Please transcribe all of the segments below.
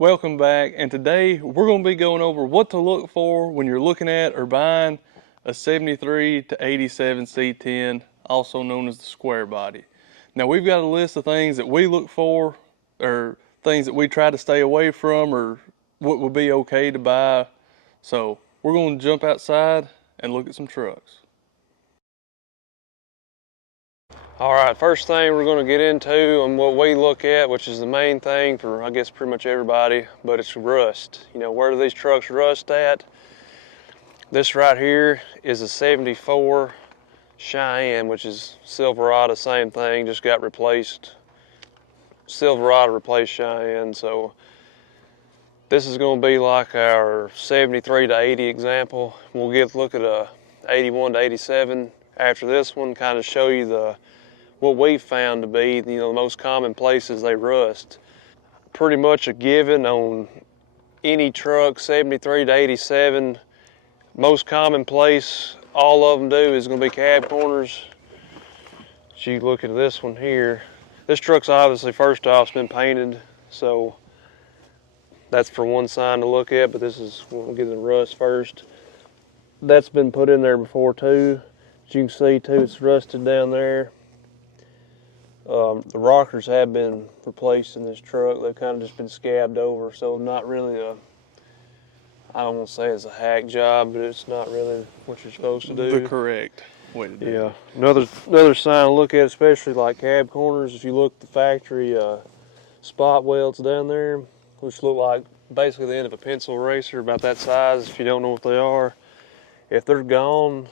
Welcome back, and today we're going to be going over what to look for when you're looking at or buying a 73 to 87 C10, also known as the Squarebody. Now we've got a list of things that we look for, or things that we try to stay away from, or what would be okay to buy. So we're going to jump outside and look at some trucks. All right, first thing we're going to get into and what we look at, which is the main thing for, I guess, pretty much everybody, but it's rust. You know, where do these trucks rust at? This right here is a 74 Cheyenne, which is Silverado, same thing, just got replaced. Silverado replaced Cheyenne, so this is going to be like our 73 to 80 example. We'll look at a 81 to 87 after this one, kind of show you what we've found to be, the most common places they rust. Pretty much a given on any truck, 73 to 87. Most common place all of them do is going to be cab corners. So you look at this one here. This truck's obviously, first off, it's been painted, so that's for one sign to look at, but this is, we'll get the rust first. That's been put in there before too. As you can see too, it's rusted down there. The rockers have been replaced in this truck. They've kind of just been scabbed over, so not really I don't want to say it's a hack job, but it's not really what you're supposed to do. The correct way to do it. Yeah. Another sign to look at, especially like cab corners, if you look at the factory spot welds down there, which look like basically the end of a pencil eraser, about that size if you don't know what they are. If they're gone,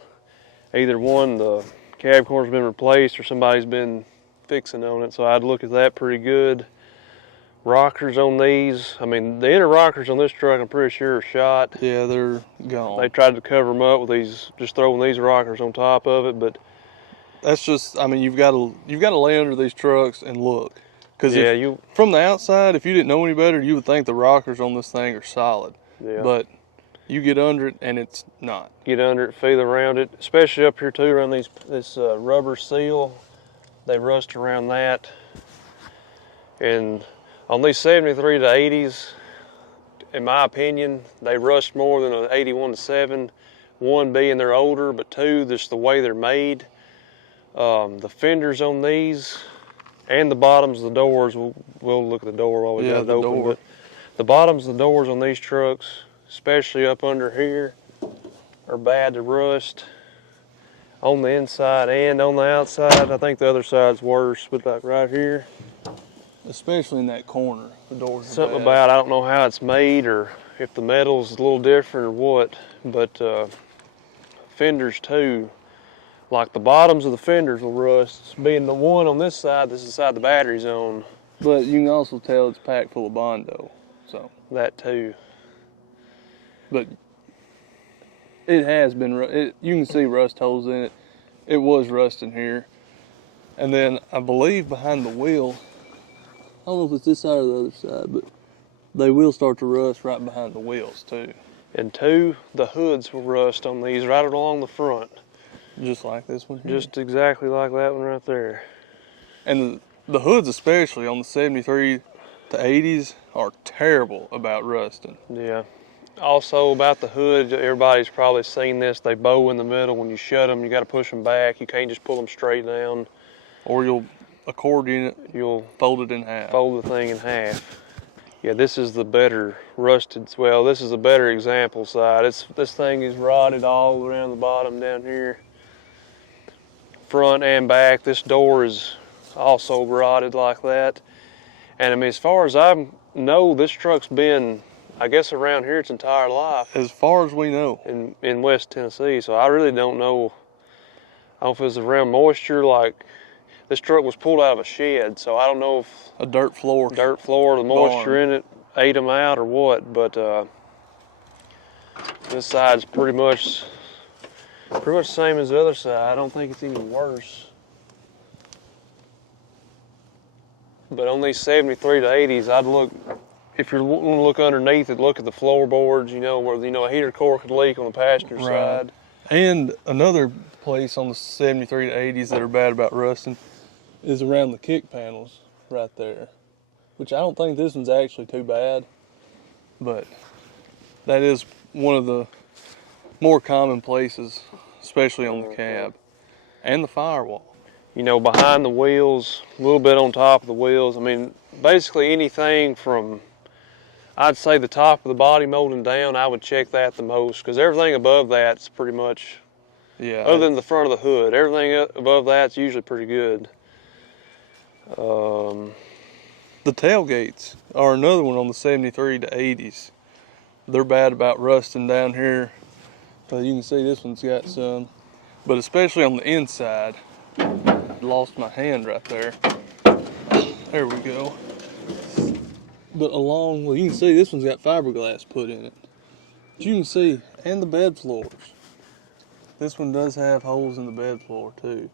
either one, the cab corner's been replaced or somebody's been fixing on it, so I'd look at that pretty good. Rockers on these, I mean, the inner rockers on this truck I'm pretty sure are shot. Yeah, they're gone. They tried to cover them up with these, just throwing these rockers on top of it, but that's just, I mean, you've got to lay under these trucks and look, because yeah, from the outside, if you didn't know any better, you would think the rockers on this thing are solid. Yeah. But you get under it and it's not. Get under it, feel around it, especially up here too around this rubber seal. They rust around that. And on these 73 to 80s, in my opinion, they rust more than an 81 to 7. One being they're older, but two, just the way they're made. The fenders on these and the bottoms of the doors, we'll look at the door while we got it open. But the bottoms of the doors on these trucks, especially up under here, are bad to rust. On the inside and on the outside. I think the other side's worse, but like right here. Especially in that corner, the doors. Something about, I don't know how it's made or if the metal's a little different or what, but fenders too. Like the bottoms of the fenders will rust. Being the one on this side, this is the side the battery's on. But you can also tell it's packed full of Bondo, so. That too. But it has been, you can see rust holes in it. It was rusting here. And then I believe behind the wheel, I don't know if it's this side or the other side, but they will start to rust right behind the wheels too. And two, the hoods will rust on these right along the front. Just like this one here. Just exactly like that one right there. And the hoods, especially on the 73 to 80s, are terrible about rusting. Yeah. Also about the hood, everybody's probably seen this. They bow in the middle. When you shut them, you got to push them back. You can't just pull them straight down. Or you'll accordion it. You'll fold it in half. Fold the thing in half. Yeah, this is the better rusted. Well, this is a better example side. This thing is rotted all around the bottom down here, front and back. This door is also rotted like that. And I mean, as far as I know, this truck's been, I guess, around here its entire life. As far as we know. In West Tennessee, so I really don't know. I don't know if it's around moisture, like this truck was pulled out of a shed, so I don't know if a dirt floor, the moisture in it ate them out or what, but this side's pretty much the same as the other side. I don't think it's any worse. But on these 73 to 80s, I'd look, if you're wanting to look underneath it, look at the floorboards, where a heater core could leak on the passenger side. And another place on the 73 to 80s that are bad about rusting is around the kick panels right there, which I don't think this one's actually too bad. but that is one of the more common places, especially on the cab and the firewall. You know, behind the wheels, a little bit on top of the wheels. I mean, basically anything from, I'd say the top of the body molding down, I would check that the most, because everything above that's pretty much, Yeah. other than the front of the hood, everything above that's usually pretty good. The tailgates are another one on the 73 to 80s. They're bad about rusting down here. You can see this one's got some, but especially on the inside. Lost my hand right there. There we go. But well, you can see this one's got fiberglass put in it. But you can see, and the bed floors. This one does have holes in the bed floor too.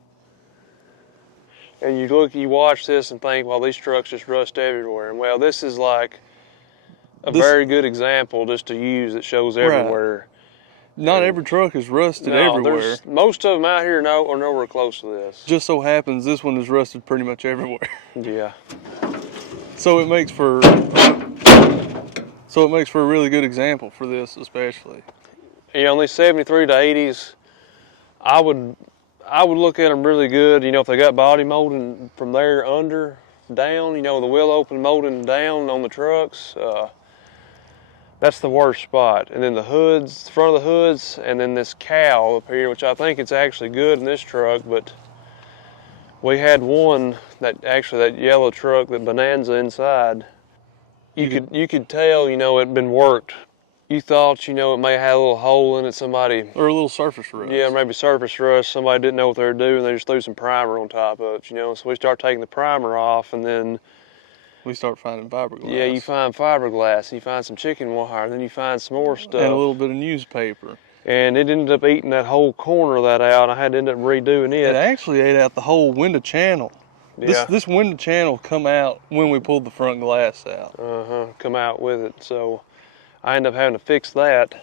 And you watch this and think, well, these trucks just rust everywhere. And well, this is like a very good example just to use that shows everywhere. Right. Not every truck is rusted everywhere. Most of them out here are nowhere close to this. Just so happens this one is rusted pretty much everywhere. Yeah. So it makes for a really good example for this, especially. You know, on these 73 to 80s, I would look at them really good. You know, if they got body molding from there under down, you know, the wheel open molding down on the trucks. That's the worst spot. And then the hoods, front of the hoods, and then this cowl up here, which I think it's actually good in this truck, but we had one that yellow truck, that Bonanza inside, you could tell, you know, it'd been worked. You thought, you know, it may have had a little hole in it, or a little surface rust. Yeah, maybe surface rust. Somebody didn't know what they were doing. They just threw some primer on top of it, you know. So we start taking the primer off, and then we start finding fiberglass. Yeah, you find fiberglass, you find some chicken wire, then you find some more stuff. And a little bit of newspaper. And it ended up eating that whole corner of that out. I had to end up redoing it. It actually ate out the whole window channel. Yeah. This window channel come out when we pulled the front glass out. Come out with it. So I ended up having to fix that.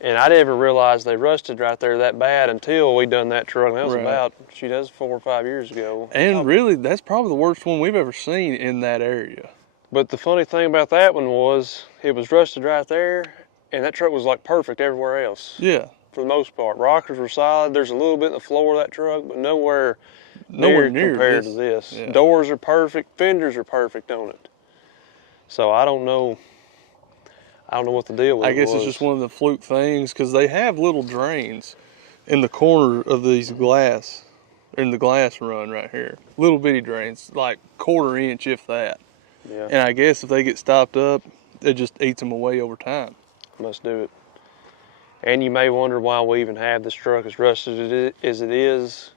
And I didn't even realize they rusted right there that bad until we done that truck. That was about, that was 4 or 5 years ago. And really, that's probably the worst one we've ever seen in that area. But the funny thing about that one was, it was rusted right there, and that truck was like perfect everywhere else. Yeah. For the most part. Rockers were solid. There's a little bit in the floor of that truck, but nowhere near compared to this. Yeah. Doors are perfect. Fenders are perfect on it. So I don't know what the deal with it was. I guess it's just one of the fluke things, because they have little drains in the corner of these glass, in the glass run right here. Little bitty drains, like 1/4 inch if that. Yeah. And I guess if they get stopped up, it just eats them away over time. Must do it. And you may wonder why we even have this truck as rusted as it is.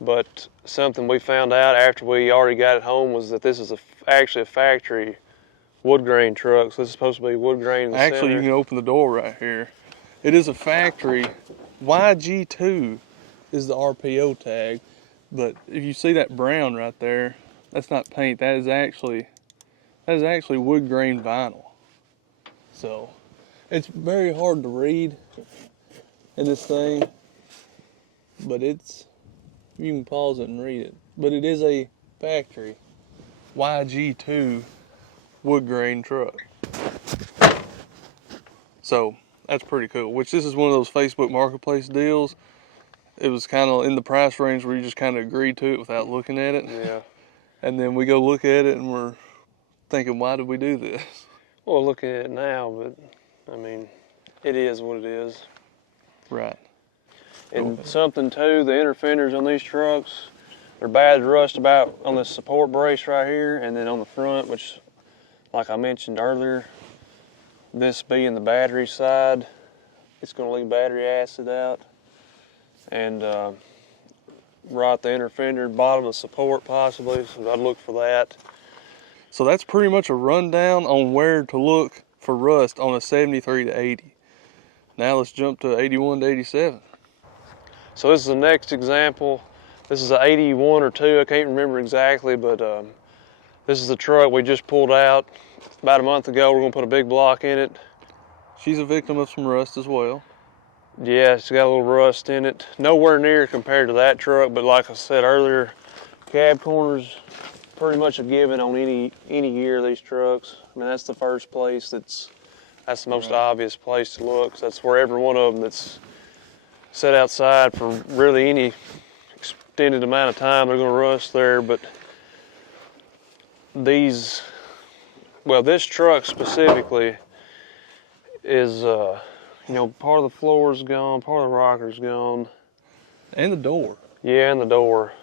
But something we found out after we already got it home was that this is actually a factory wood grain truck. So this is supposed to be wood grain in the center. Actually, you can open the door right here. It is a factory. YG2 is the RPO tag. But if you see that brown right there, that's not paint. That is actually wood grain vinyl. So it's very hard to read in this thing, but you can pause it and read it. But it is a factory YG2 wood grain truck. So that's pretty cool, which this is one of those Facebook Marketplace deals. It was kind of in the price range where you just kind of agreed to it without looking at it. Yeah. And then we go look at it and we're thinking, why did we do this? Well, looking at it now, but I mean, it is what it is. Right. And something too, the inner fenders on these trucks, they're bad to rust about on this support brace right here, and then on the front, which, like I mentioned earlier, this being the battery side, it's going to leak battery acid out. And right the inner fender, bottom of the support possibly, so I'd look for that. So that's pretty much a rundown on where to look for rust on a 73 to 80. Now let's jump to 81 to 87. So this is the next example. This is an 81 or 2, I can't remember exactly, but this is the truck we just pulled out about a month ago. We're going to put a big block in it. She's a victim of some rust as well. Yeah, it's got a little rust in it. Nowhere near compared to that truck, but like I said earlier, cab corners pretty much a given on any year of these trucks. I mean, that's the first place that's the most obvious place to look. 'Cause that's where every one of them that's set outside for really any extended amount of time, they're going to rust there. But these, well, this truck specifically is, you know, part of the floor's gone, part of the rocker's gone. And the door. Yeah, and the door,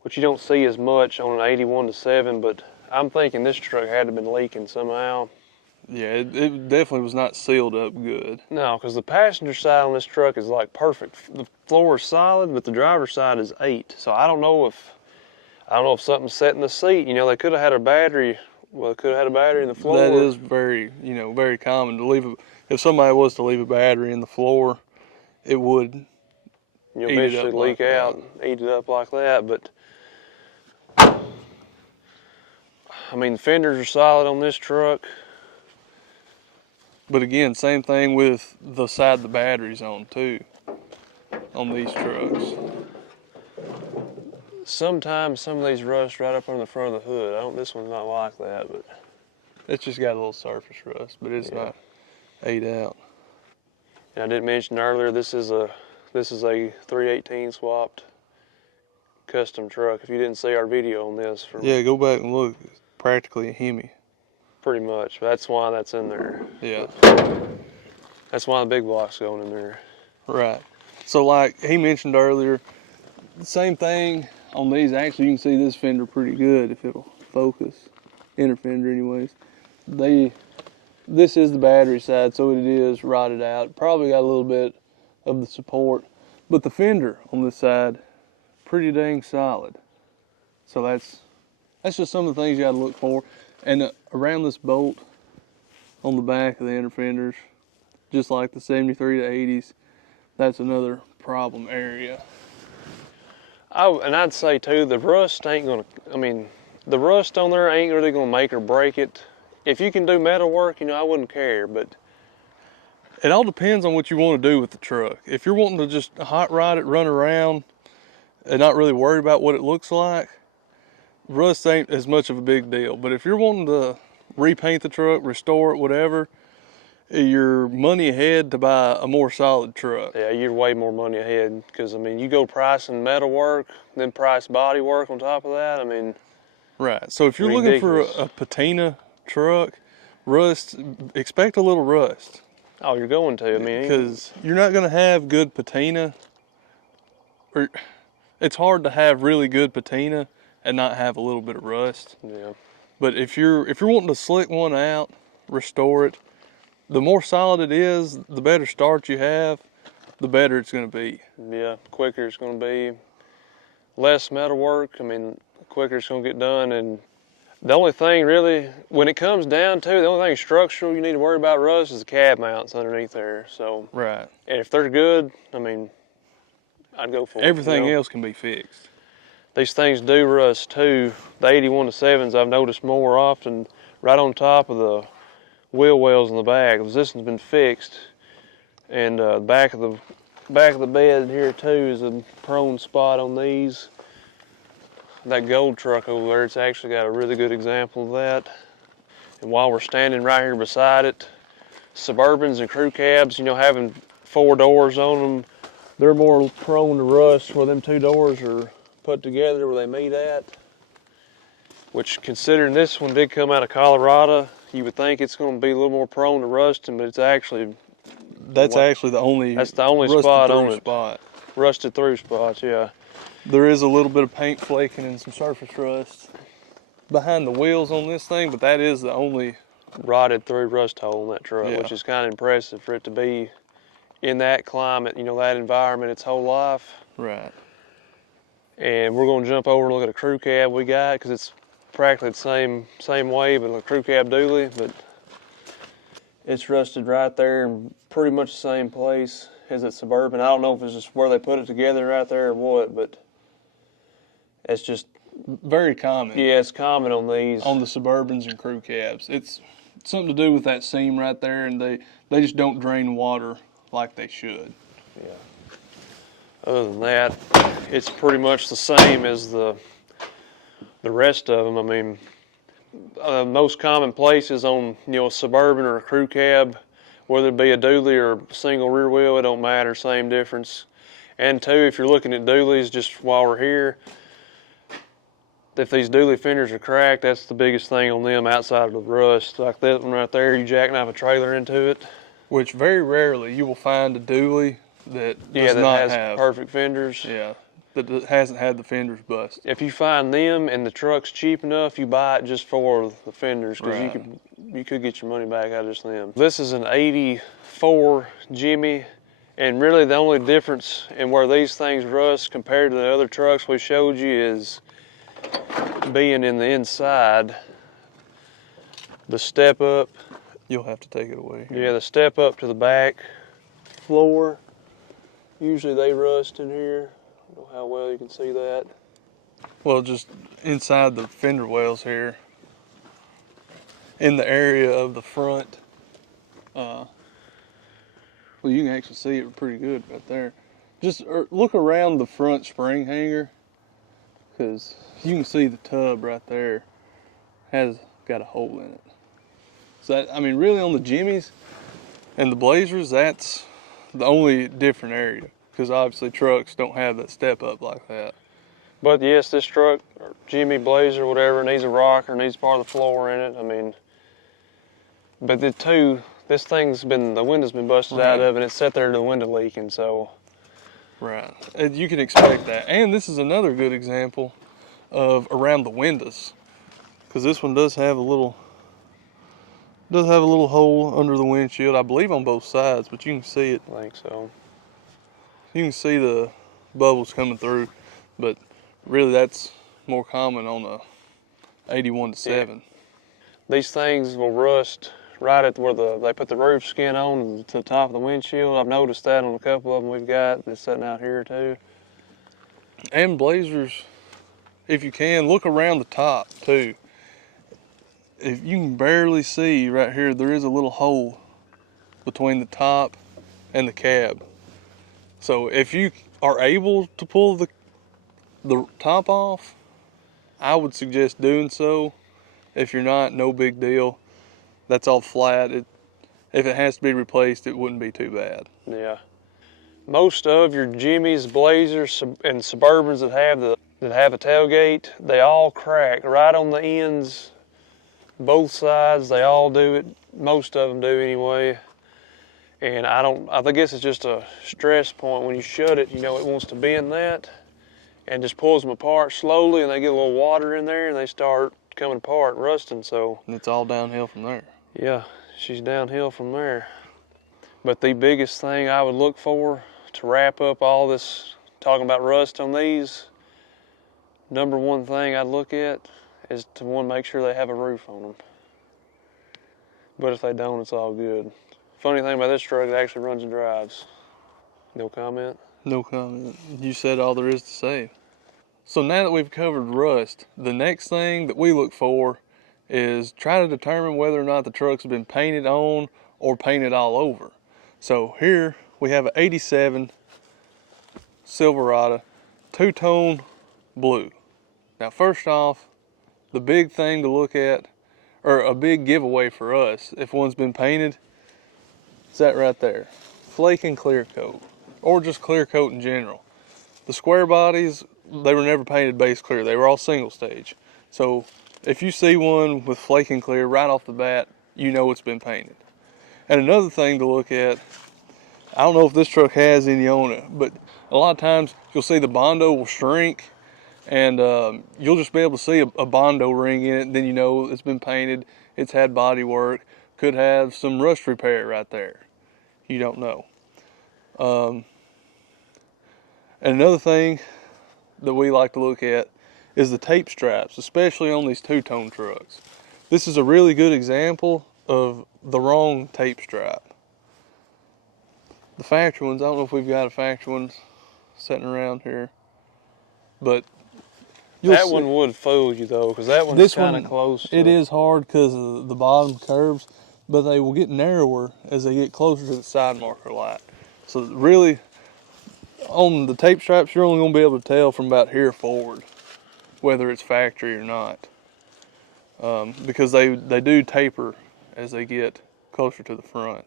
which you don't see as much on an 81-7, but I'm thinking this truck had to have been leaking somehow. Yeah, it definitely was not sealed up good. No, because the passenger side on this truck is like perfect. The floor is solid, but the driver's side is 8. So I don't know if something's set in the seat. You know, they could have had a battery. Well, they could have had a battery in the floor. That is very, you know, very common to leave. If somebody was to leave a battery in the floor, it would. You'll eventually leak out and eat it up like that. But I mean, the fenders are solid on this truck. But again, same thing with the side the battery's on too, on these trucks. Sometimes some of these rust right up on the front of the hood. This one's not like that, but It's just got a little surface rust, but it's not ate out. And I didn't mention earlier, this is a 318 swapped custom truck. If you didn't see our video on this, Yeah, go back and look. It's practically a Hemi. pretty much. That's why that's in there. Yeah. That's why the big block's going in there. Right. So like he mentioned earlier, the same thing on these. Actually, you can see this fender pretty good if it'll focus. Inner fender anyways. This is the battery side, so it is rotted out. Probably got a little bit of the support, but the fender on this side, pretty dang solid. So that's just some of the things you got to look for. And around this bolt on the back of the inner fenders, just like the 73 to 80s, that's another problem area. And I'd say too, the rust ain't gonna, the rust on there ain't really gonna make or break it. If you can do metal work, I wouldn't care, but. It all depends on what you want to do with the truck. If you're wanting to just hot rod it, run around, and not really worry about what it looks like, rust ain't as much of a big deal. But if you're wanting to repaint the truck, restore it, whatever, you're money ahead to buy a more solid truck. Yeah, you're way more money ahead because, you go pricing metal work, then price body work on top of that. Right. So if you're looking for a patina truck, rust, expect a little rust. Oh, you're going to. Because you're not going to have good patina. Or it's hard to have really good patina and not have a little bit of rust. Yeah. But if you're wanting to slick one out, restore it, the more solid it is, the better start you have, the better it's going to be. Yeah, quicker it's going to be. Less metal work, the quicker it's going to get done. And the only thing really, when it comes down to, the only thing structural you need to worry about rust is the cab mounts underneath there. So, right. And if they're good, I'd go for it. Everything else can be fixed. These things do rust too. The 81-7s I've noticed more often right on top of the wheel wells in the back. The resistance has been fixed, and the back of the bed here too is a prone spot on these. That gold truck over there, it's actually got a really good example of that. And while we're standing right here beside it, Suburbans and crew cabs, having 4 doors on them, they're more prone to rust where them 2 doors are put together where they meet at. Which, considering this one did come out of Colorado, you would think it's going to be a little more prone to rusting, but it's actually... That's the only spot on it. Spot. Rusted through spots, yeah. There is a little bit of paint flaking and some surface rust behind the wheels on this thing, but that is the only rotted through rust hole in that truck, which is kind of impressive for it to be in that climate, that environment its whole life. Right. And we're going to jump over and look at a crew cab we got, because it's practically the same way, but a crew cab dually, but it's rusted right there in pretty much the same place as that Suburban. I don't know if it's just where they put it together right there or what, but it's just very common. Yeah, it's common on these. On the Suburbans and crew cabs. It's something to do with that seam right there, and they just don't drain water like they should. Yeah. Other than that, it's pretty much the same as the the rest of them, I mean, most common places on, you know, a Suburban or a crew cab, whether it be a dually or a single rear wheel, it don't matter, same difference. And two, if you're looking at dualies, just while we're here, if these dually fenders are cracked, that's the biggest thing on them outside of the rust. Like that one right there, you jackknife a trailer into it. Which very rarely you will find a dually that does that not has have perfect fenders. Yeah, that hasn't had the fenders bust. If you find them and the truck's cheap enough, you buy it just for the fenders, because Right. you could get your money back out of just them. This is an '84 Jimmy, and really the only difference in where these things rust compared to the other trucks we showed you is being in the inside. The step up. You'll have to take it away. Yeah, the step up to the back floor. Usually they rust in here. I don't know how well you can see that. Well, just inside the fender wells here, in the area of the front. Well, you can actually see it pretty good right there. Just look around the front spring hanger, because you can see the tub right there has got a hole in it. So that, I mean, really on the Jimmies and the Blazers, that's the only different area, because obviously trucks don't have that step up like that. But yes, this truck, or Jimmy, Blazer, whatever, needs a rocker, needs part of the floor in it. I mean, but this thing's been, the window's been busted out of, and it's sat there, the window leaking, so. Right, and you can expect that. And this is another good example of around the windows, because this one does have a little hole under the windshield, I believe on both sides, but you can see it. I think so. You can see the bubbles coming through, but really that's more common on a 81 to 7. These things will rust right at where they put the roof skin on to the top of the windshield. I've noticed that on a couple of them we've got that's sitting out here too. And Blazers, if you can, look around the top too. If you can barely see right here, there is a little hole between the top and the cab. So if you are able to pull the top off, I would suggest doing so. If you're not, no big deal. That's all flat. If it has to be replaced, it wouldn't be too bad. Yeah. Most of your Jimmies, Blazers, and Suburbans that have a tailgate, they all crack right on the ends. Both sides, they all do it. Most of them do anyway. And I guess it's just a stress point. When you shut it, you know it wants to bend that and just pulls them apart slowly, and they get a little water in there and they start coming apart, rusting. So And it's all downhill from there. yeah, she's downhill from there. But the biggest thing I would look for to wrap up all this talking about rust on these, number one thing I'd look at is to make sure they have a roof on them. But if they don't, it's all good. Funny thing about this truck, it actually runs and drives. No comment? No comment. You said all there is to say. So now that we've covered rust, the next thing that we look for is try to determine whether or not the truck's been painted on or painted all over. So here we have an 87 Silverado, two-tone blue. Now first off, the big thing to look at, or a big giveaway for us, if one's been painted, is that right there. Flake and clear coat, or just clear coat in general. The square bodies, they were never painted base clear. They were all single stage. So if you see one with flake and clear right off the bat, you know it's been painted. And another thing to look at, I don't know if this truck has any on it, but a lot of times you'll see the Bondo will shrink, and you'll just be able to see a Bondo ring in it, and then you know it's been painted, it's had body work, could have some rust repair right there. You don't know. And another thing that we like to look at is the tape straps, especially on these two-tone trucks. This is a really good example of the wrong tape strap. The factory ones, I don't know if we've got a factory one sitting around here, but that one would fool you though, because that one's kind of close. It is hard because of the bottom curves, but they will get narrower as they get closer to the side marker light. So really, on the tape straps, you're only going to be able to tell from about here forward. whether it's factory or not, because they do taper as they get closer to the front.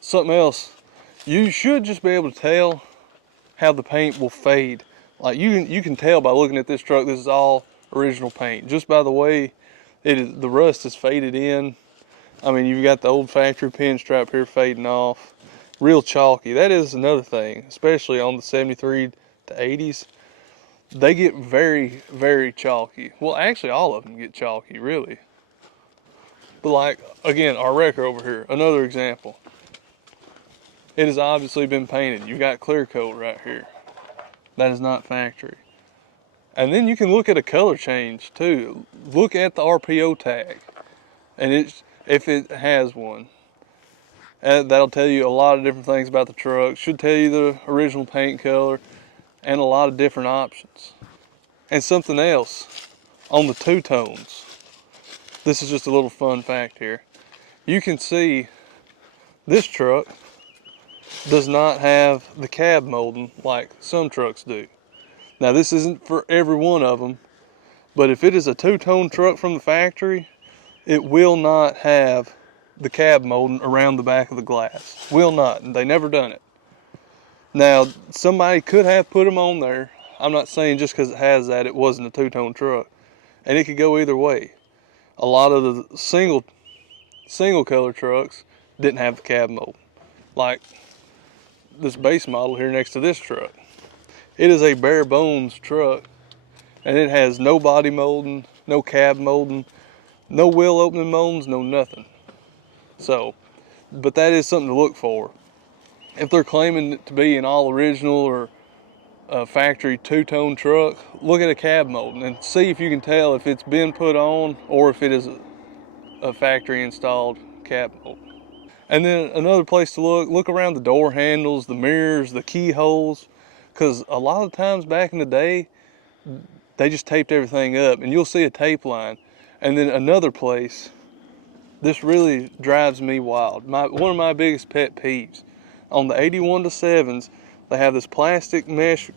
Something else, you should just be able to tell how the paint will fade. Like you can tell by looking at this truck, this is all original paint, just by the way the rust is faded in. I mean, you've got the old factory pinstripe here fading off, real chalky. That is another thing, especially on the 73 to 80s. They get very, very chalky. Well, actually, all of them get chalky, really. But like, again, our wrecker over here, another example. It has obviously been painted. You got clear coat right here. That is not factory. And then you can look at a color change too. Look at the RPO tag, and if it has one. And that'll tell you a lot of different things about the truck. Should tell you the original paint color and a lot of different options. And something else on the two-tones. This is just a little fun fact here. You can see this truck does not have the cab molding like some trucks do. Now this isn't for every one of them, but if it is a two-tone truck from the factory, it will not have the cab molding around the back of the glass. Will not, and they never done it. Now somebody could have put them on there. I'm not saying just because it has that it wasn't a two-tone truck, and it could go either way. A lot of the single color trucks didn't have the cab mold, like this base model here next to this truck. It is a bare bones truck, and it has no body molding, no cab molding, no wheel opening moldings, no nothing. So, but that is something to look for. If they're claiming it to be an all original or a factory two-tone truck, look at a cab molding and see if you can tell if it's been put on or if it is a factory installed cab mold. And then another place to look around the door handles, the mirrors, the keyholes, because a lot of times back in the day, they just taped everything up, and you'll see a tape line. And then another place, this really drives me wild. One of my biggest pet peeves, on the 81 to 7s, they have this plastic mesh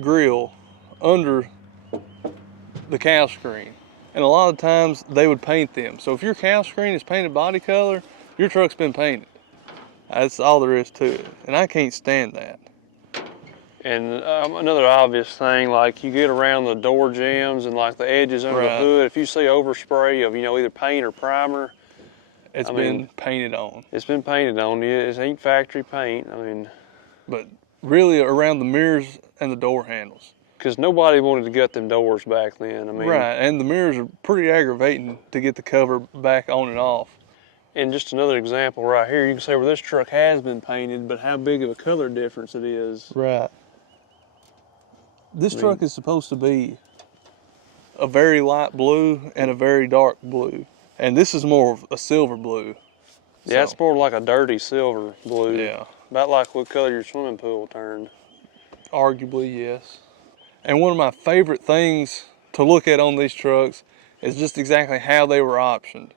grill under the cowl screen. And a lot of times they would paint them. So if your cowl screen is painted body color, your truck's been painted. That's all there is to it. And I can't stand that. And another obvious thing, like you get around the door jambs and like the edges under the hood, if you see overspray of, either paint or primer, it's been painted on. It's been painted on. It ain't factory paint. But really around the mirrors and the door handles. Because nobody wanted to gut them doors back then. Right, and the mirrors are pretty aggravating to get the cover back on and off. And just another example right here, you can see where this truck has been painted, but how big of a color difference it is. Right. This truck is supposed to be a very light blue and a very dark blue. And this is more of a silver blue. Yeah, it's more like a dirty silver blue. Yeah. About like what color your swimming pool turned. Arguably, yes. And one of my favorite things to look at on these trucks is just exactly how they were optioned.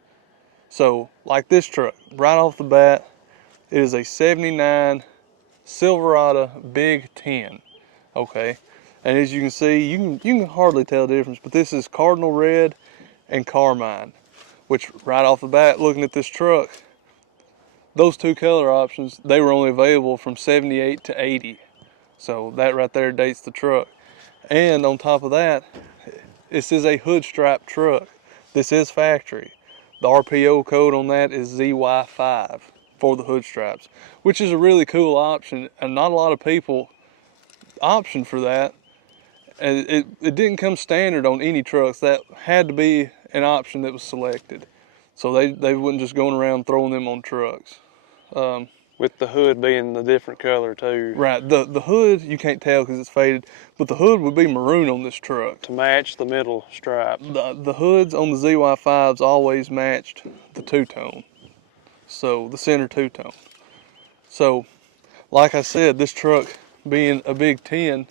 So, like this truck, right off the bat, it is a 79 Silverado Big 10, okay? And as you can see, you can hardly tell the difference, but this is Cardinal Red and Carmine, which right off the bat, looking at this truck, those two color options, they were only available from 78 to 80. So that right there dates the truck. And on top of that, this is a hood stripe truck. This is factory. The RPO code on that is ZY5 for the hood stripes, which is a really cool option, and not a lot of people option for that. And it didn't come standard on any trucks. That had to be an option that was selected. So they wasn't just going around throwing them on trucks. With the hood being the different color too. Right, the hood, you can't tell because it's faded, but the hood would be maroon on this truck. To match the middle stripe. The hoods on the ZY5s always matched the two-tone. So, the center two-tone. So, like I said, this truck being a Big 10,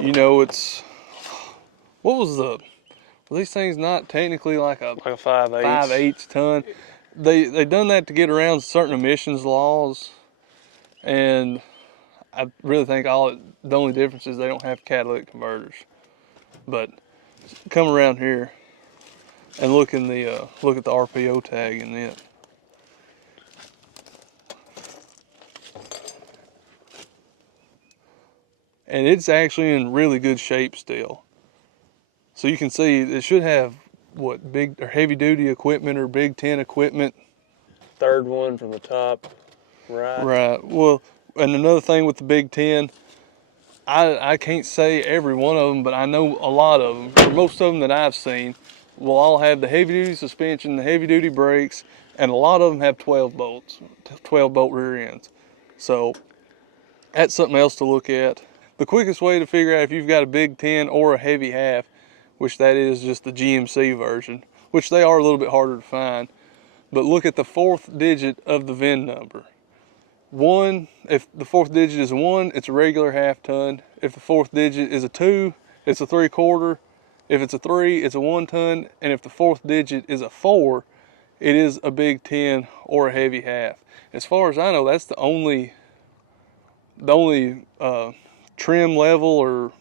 it's, were these things not technically like a 5/8 ton? They done that to get around certain emissions laws, and I really think the only difference is they don't have catalytic converters. But come around here and look at the RPO tag in it. And it's actually in really good shape still. So you can see it should have what, big or heavy duty equipment or Big 10 equipment. Third one from the top, right? Right. Well, and another thing with the Big 10, I can't say every one of them, but I know a lot of them, or most of them that I've seen, will all have the heavy duty suspension, the heavy duty brakes, and a lot of them have 12 bolts, 12 bolt rear ends. So that's something else to look at. The quickest way to figure out if you've got a Big 10 or a heavy half, which that is just the GMC version, which they are a little bit harder to find, but look at the fourth digit of the VIN number. One, if the fourth digit is a 1, it's a regular half ton. If the fourth digit is a 2, it's a 3/4. If it's a 3, it's a 1 ton. And if the fourth digit is a 4, it is a Big 10 or a heavy half. As far as I know, that's the only trim level or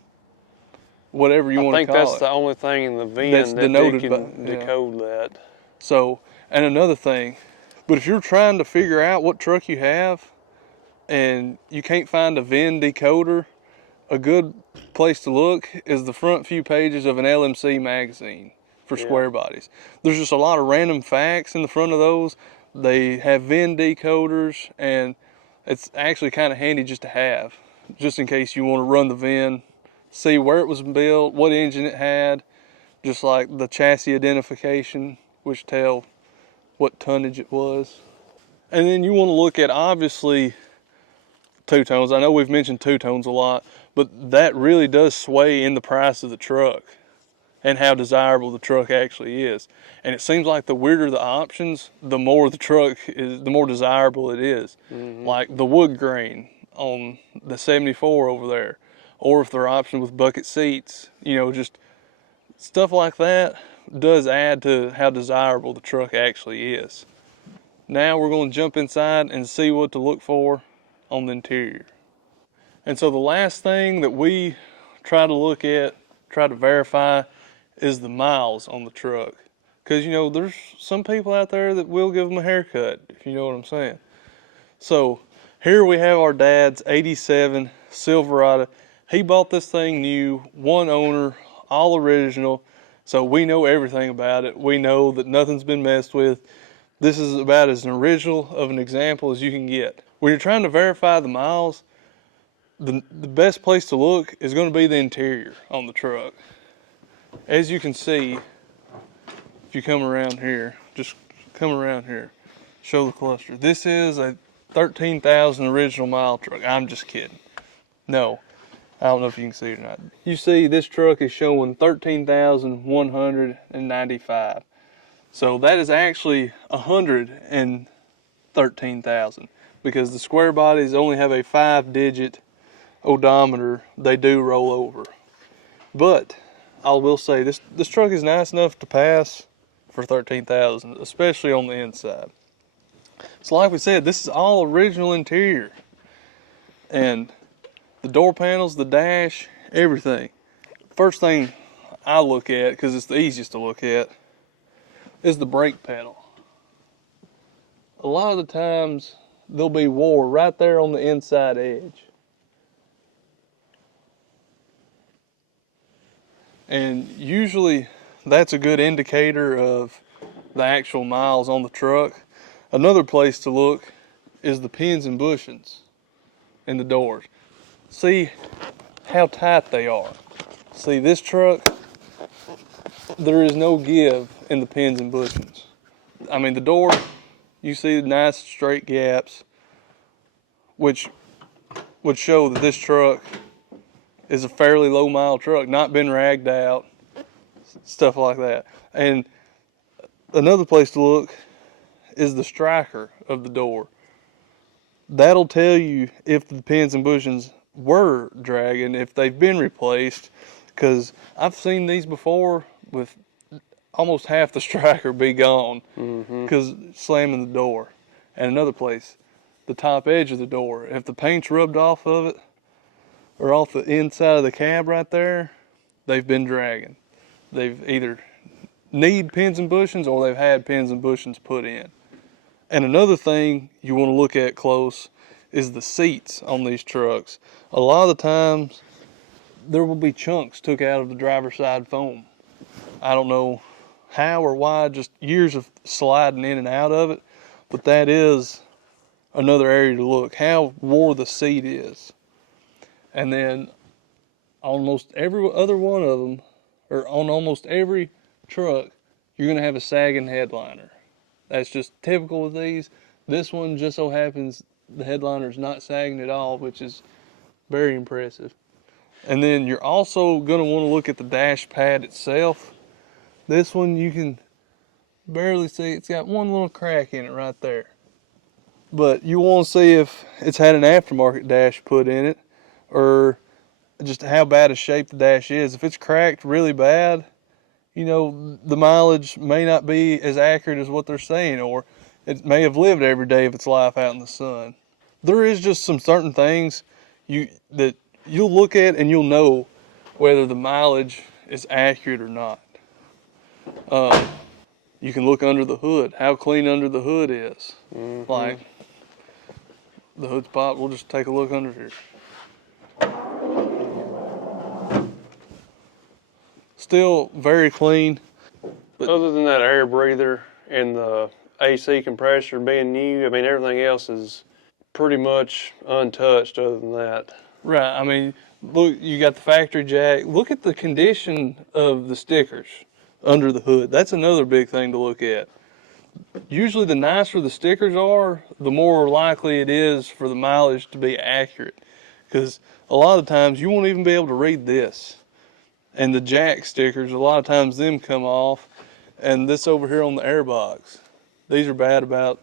whatever you want to call it. I think that's the only thing in the VIN that's that denoted they can by, yeah. decode that. So, and another thing, but if you're trying to figure out what truck you have and you can't find a VIN decoder, a good place to look is the front few pages of an LMC magazine for square bodies. There's just a lot of random facts in the front of those. They have VIN decoders, and it's actually kind of handy just to have, just in case you want to run the VIN, see where it was built, what engine it had, just like the chassis identification, which tell what tonnage it was. And then you want to look at, obviously, two-tones. I know we've mentioned two-tones a lot, but that really does sway in the price of the truck and how desirable the truck actually is. And it seems like the weirder the options, the more the truck is, the more desirable it is. Like the wood grain on the 74 over there, or if they're optioned with bucket seats, you know, just stuff like that does add to how desirable the truck actually is. Now we're going to jump inside and see what to look for on the interior. And so the last thing that we try to look at, try to verify, is the miles on the truck. Because, you know, there's some people out there that will give them a haircut, if you know what I'm saying. So here we have our dad's 87 Silverado. He bought this thing new, one owner, all original. So we know everything about it. We know that nothing's been messed with. This is about as original of an example as you can get. When you're trying to verify the miles, the best place to look is going to be the interior on the truck. As you can see, if you come around here, just come around here, show the cluster. This is a 13,000 original mile truck. I'm just kidding. No, I don't know if you can see it or not. You see this truck is showing 13,195. So that is actually 113,000 because the square bodies only have a 5-digit odometer. They do roll over. But I will say this truck is nice enough to pass for 13,000, especially on the inside. So like we said, this is all original interior. And the door panels, the dash, everything. First thing I look at, because it's the easiest to look at, is the brake pedal. A lot of the times there'll be wore right there on the inside edge. And usually that's a good indicator of the actual miles on the truck. Another place to look is the pins and bushings in the doors. See how tight they are. See, this truck, there is no give in the pins and bushings. I mean, the door, you see the nice straight gaps, which would show that this truck is a fairly low mile truck, not been ragged out, stuff like that. And another place to look is the striker of the door. That'll tell you if the pins and bushings were dragging, if they've been replaced, because I've seen these before with almost half the striker be gone because slamming the door. And another place, the top edge of the door, if the paint's rubbed off of it, or off the inside of the cab right there, they've been dragging. They've either need pins and bushings or they've had pins and bushings put in. And another thing you want to look at close is the seats on these trucks. A lot of the times there will be chunks took out of the driver's side foam. I don't know how or why, just years of sliding in and out of it, but that is another area to look, how wore the seat is. And then almost every other one of them, or on almost every truck, you're going to have a sagging headliner. That's just typical of these. This one just so happens the headliner is not sagging at all, which is very impressive. And then you're also going to want to look at the dash pad itself. This one you can barely see. It's got one little crack in it right there. But you want to see if it's had an aftermarket dash put in it, or just how bad a shape the dash is. If it's cracked really bad, you know, the mileage may not be as accurate as what they're saying, or it may have lived every day of its life out in the sun. There is just some certain things that you'll look at and you'll know whether the mileage is accurate or not. You can look under the hood, how clean under the hood is. Mm-hmm. Like, the hood's popped, we'll just take a look under here. Still very clean. But other than that air breather and the AC compressor being new, I mean, everything else is pretty much untouched other than that. Right, I mean, look, you got the factory jack. Look at the condition of the stickers under the hood. That's another big thing to look at. Usually the nicer the stickers are, the more likely it is for the mileage to be accurate. Because a lot of times you won't even be able to read this. And the jack stickers, a lot of times them come off. And this over here on the airbox, these are bad about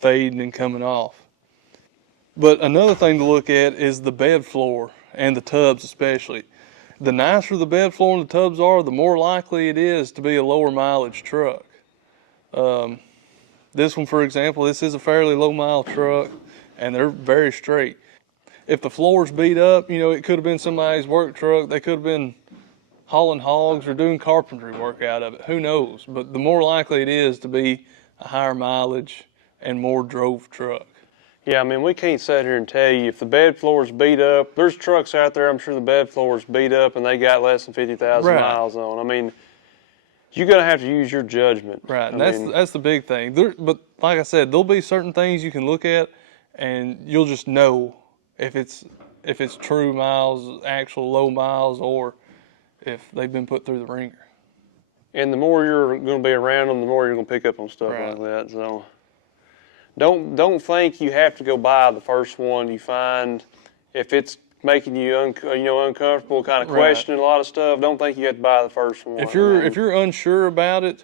fading and coming off. But another thing to look at is the bed floor and the tubs especially. The nicer the bed floor and the tubs are, the more likely it is to be a lower mileage truck. This one, for example, this is a fairly low mile truck and they're very straight. If the floor's beat up, you know, it could have been somebody's work truck. They could have been hauling hogs or doing carpentry work out of it. Who knows? But the more likely it is to be a higher mileage and more drove truck. Yeah, I mean, we can't sit here and tell you if the bed floor's beat up. There's trucks out there, I'm sure the bed floor's beat up and they got less than 50,000 miles on. I mean, you're going to have to use your judgment. Right, and that's the big thing. But like I said, there'll be certain things you can look at and you'll just know if it's true miles, actual low miles, or if they've been put through the ringer. And the more you're going to be around them, the more you're going to pick up on stuff like that. So don't think you have to go buy the first one you find. If it's making you uncomfortable, kind of questioning a lot of stuff, don't think you have to buy the first one. If you're unsure about it,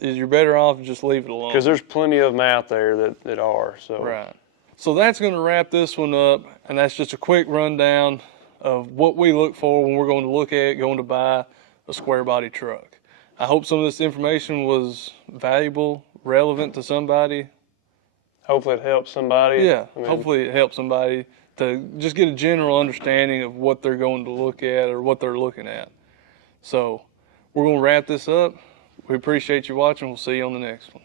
you're better off to just leave it alone. Because there's plenty of them out there that are. So. Right. So that's going to wrap this one up, and that's just a quick rundown of what we look for when we're going to buy a square body truck. I hope some of this information was valuable, relevant to somebody. Hopefully it helps somebody. Yeah, hopefully it helps somebody to just get a general understanding of what they're going to look at or what they're looking at. So we're going to wrap this up. We appreciate you watching. We'll see you on the next one.